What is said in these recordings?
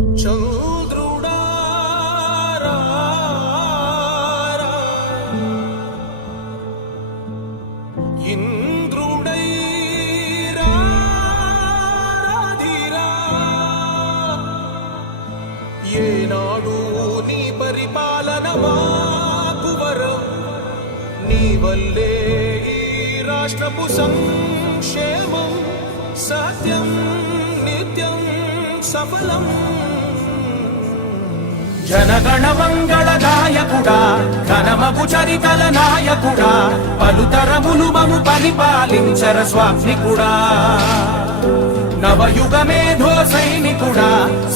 చంద్రుడా ఇంద్రుడై రాధిరా ఏనాడు నీ పరిపాలన మాకు వరం నీ వల్లే ఈ రాష్ట్రపు సంక్షేమం సత్యం నిత్యం సఫలం జనగణ మంగళ నాయకుడా ఘనమగు చరితల నాయకుడా పలుతరములు మము పరిపాలించర స్వామికుడా నవయుగ మేధో సైనికుడా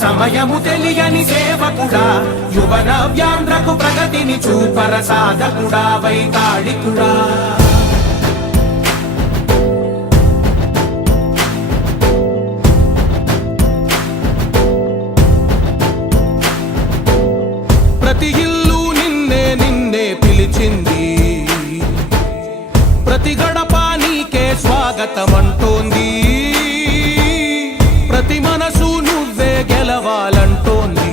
సమయము తెలియని సేవకుడా యువన వ్యాంధ్రకు ప్రగతిని చూపర సాధకుడా వైతాళికుడా ప్రతి ఇల్లు నిన్నే నిన్నే పిలిచింది ప్రతి గడప నీకే స్వాగతమంటోంది ప్రతి మనసు నువ్వే గెలవాలంటోంది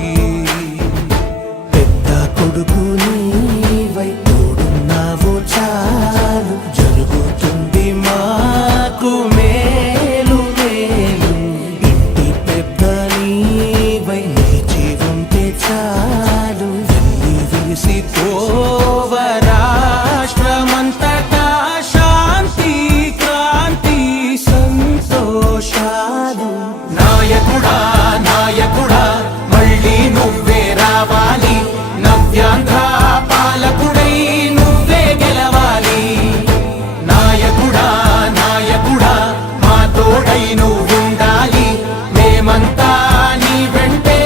పెద్ద కొడుకు నీవై తోడున్నావు చాలు జరుగుతుంది మాకు మేలు మేలు ఇంటి పెద్ద నీవై నిలిచి ఉంటే చాలు విసి పోవ రాష్ట్రమంతటా శాంతి క్రాంతి సంతోషాలు నాయకుడా నాయకుడా మళ్ళీ నువ్వే రావాలి నవ్యాంధ్ర పాలకుడై నువ్వే గెలవాలి నాయకుడా నాయకుడా మా తోడై నువ్వుండాలి మేమంతా నీ వెంటే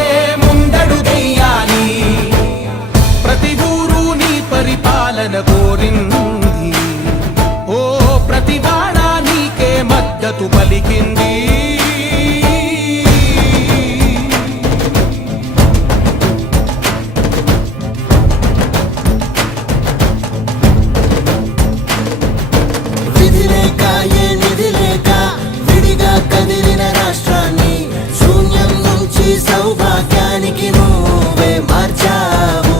ముందడుగెయ్యాలి ప్రతి ఊరు నీ పరిపాలన కోరింది ఓ ప్రతి వాడ నీకే మద్దతు పలికింది విధి లేక ఏ నిధి లేక విడిగా కదిలిన రాష్ట్రాన్ని శూన్యం నుంచి సౌభాగ్యానికి నువ్వే మార్చావు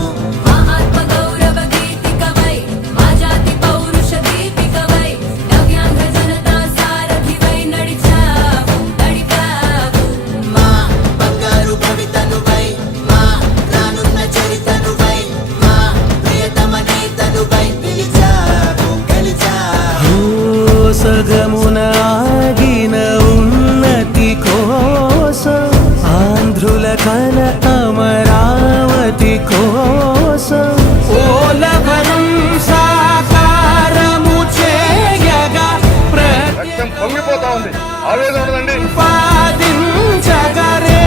మా ఆత్మ గౌరవ గీతికవై మా జాతి పౌరుష దీపికవై నవ్యాంధ్ర జనతా సారథివై నడిచావు మా బంగారు భవితనువై మా రానున్న చరితనువై మా ప్రియతమ నేతనువై పిలిచావు గెలిచావు సగమున ఆగిన ఉన్నతి కోసం ఆంధ్రుల కల అమరావతి కోసం ఓలవరం సాకారము చేయగా రక్తం పొంగిపోతా ఉంది ఆవేదన ఉండదండి ప్రతిపాదించగరే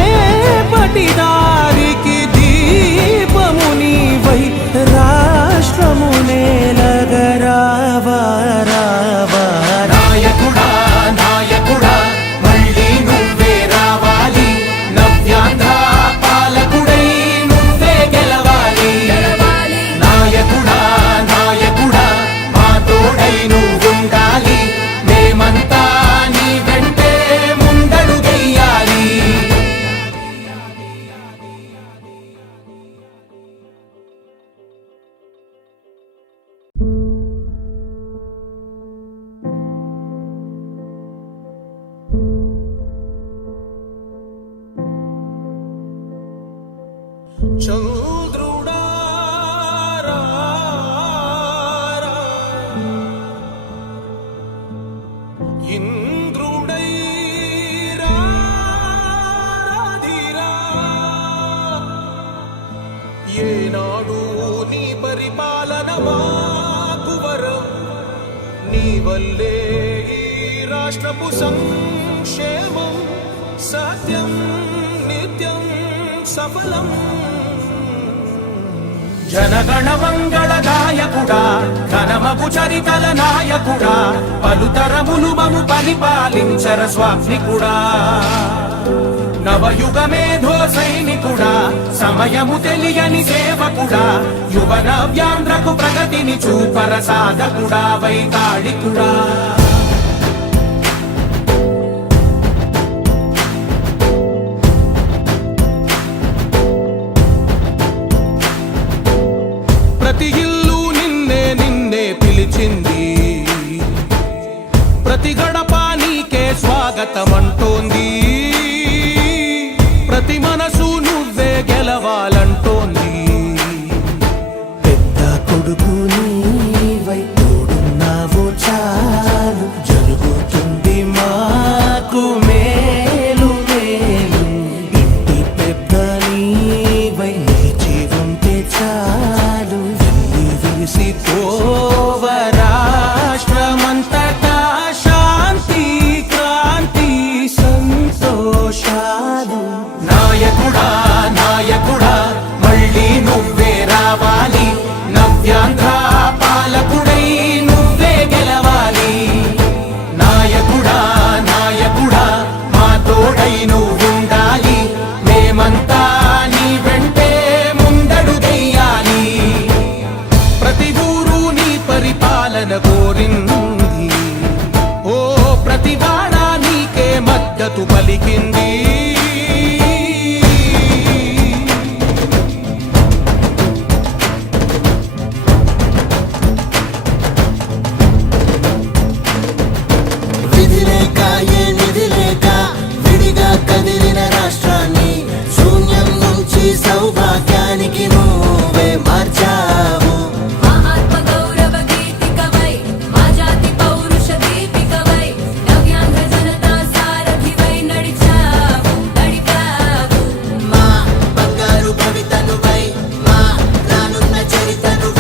పటిదారికి దీపము నీవై రాష్ట్రము నేలగరావా రావా నాయకుడా నాయకుడా మళ్ళీ నువ్వే రావాలి నవ్యాంధ్ర పాలకుడై నువ్వే గెలవాలి నాయకుడా నాయకుడా మా తోడై నువ్వుండాలి మేమంతా నీ వెంటే ముందడుగెయ్యాలి చంద్రుడా ఇంద్రుడై రాధిరా ఏనాడు నీ పరిపాలన మాకు వరం నీ వల్లే ఈ రాష్ట్రపు సంక్షేమం సత్యం నిత్యం సఫలం జనగణ మంగళ నాయకుడా ఘనమగు చరితల నాయకుడా పలుతరములు మము పరిపాలించర స్వామికుడా నవయుగ మేధో సైనికుడా సమయము తెలియని సేవకుడా యువన వ్యాంధ్రకు ప్రగతిని చూపర సాధకుడా వైతాళికుడా స్వాగతమంటోంది ప్రతి మనసు నువ్వే గెలవాలంటోంది